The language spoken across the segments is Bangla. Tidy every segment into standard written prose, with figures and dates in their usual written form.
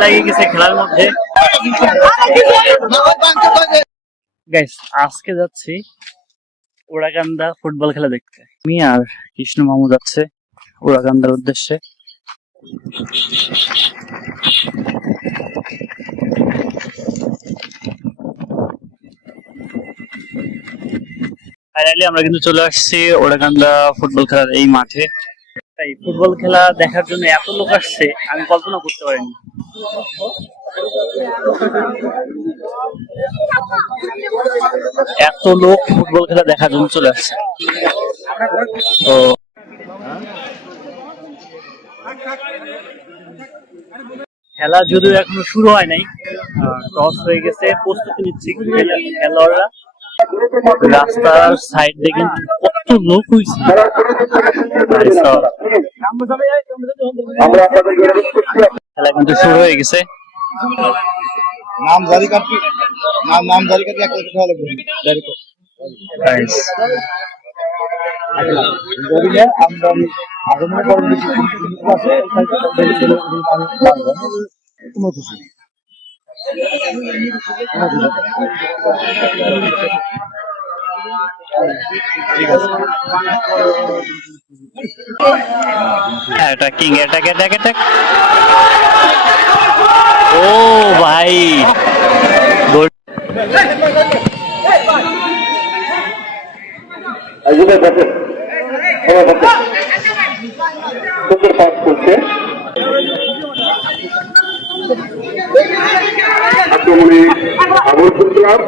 লেগে গেছে খেলার মধ্যে। গাইস আজকে যাচ্ছি ওরাকান্দা ফুটবল খেলা দেখতে। আমি আর কৃষ্ণ মামু যাচ্ছে ওরাকান্দার উদ্দেশ্যে। ফাইনালি আমরা কিন্তু চলে আসছি ওরাকান্দা ফুটবল খেলার এই মাঠে। তাই ফুটবল খেলা দেখার জন্য এত লোক আসছে আমি কল্পনা করতে পারিনি। এত লোক ফুটবল খেলা দেখার জন্য চলে আসছে। তো খেলা যদিও এখনো শুরু হয় নাই, টস হয়ে গেছে, প্রস্তুতি নিচ্ছে খেলোয়াড়রা। রাস্তার সাইড দিয়ে কিন্তু কত লোক হয়েছে। খেলা কিন্তু শুরু হয়ে গেছে। Attacking attack attack attack. ও ভাই আক্রমণে আবর্তন ক্লাব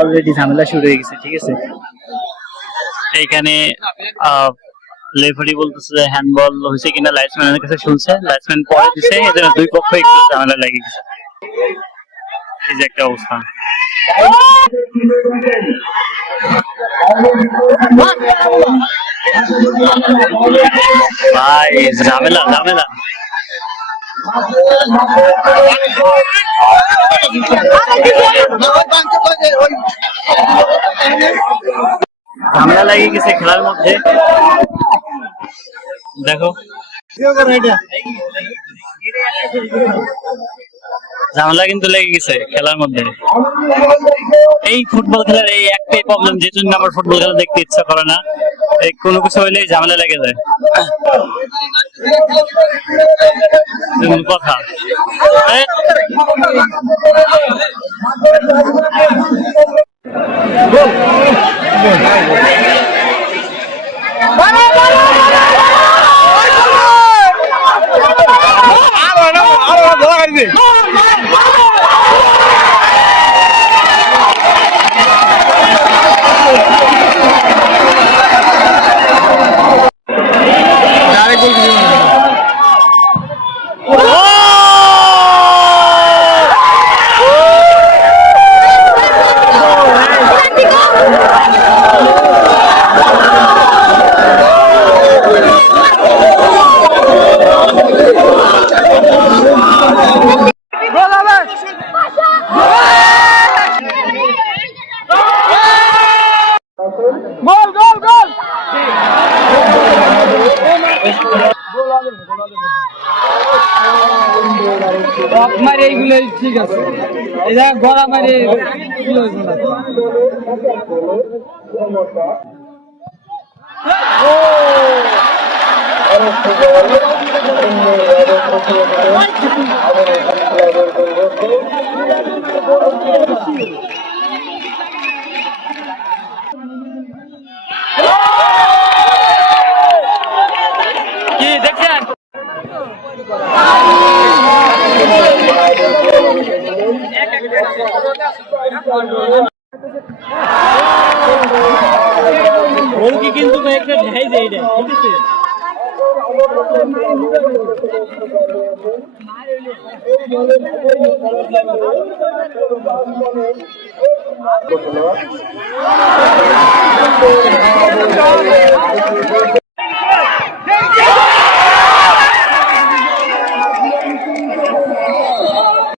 অলরেডি ঝামেলা শুরু হয়ে গেছে। ঠিক আছে, এইখানে লেফারি বলতেছে যে হ্যান্ডবল হয়েছে কিনা লাইটসম্যানের কাছে শুনছে, লাইটসম্যান পরে দিছে, এজন্য দুই পক্ষ একটু ঝামেলা লেগে গেছে। এই যে একটা অবস্থা। ভাই ঝামেলা ঝামেলা। ঝামেলা লেগে গেছে খেলার মধ্যে। দেখো ঝামেলা কিন্তু লেগে গেছে খেলার মধ্যে। এই ফুটবল খেলার এই একটাই প্রবলেম, যে জন্য আমার ফুটবল খেলা দেখতে ইচ্ছা করে না। এই কোনো কিছু হইলেই ঝামেলা লেগে যায়। কথা মারে এইগুলো ঠিক আছে, এটা গড়া মারে কি দেখছেন? ওরকি কিন্তু একটা ঢাই যায় এটা। ঠিক আছে।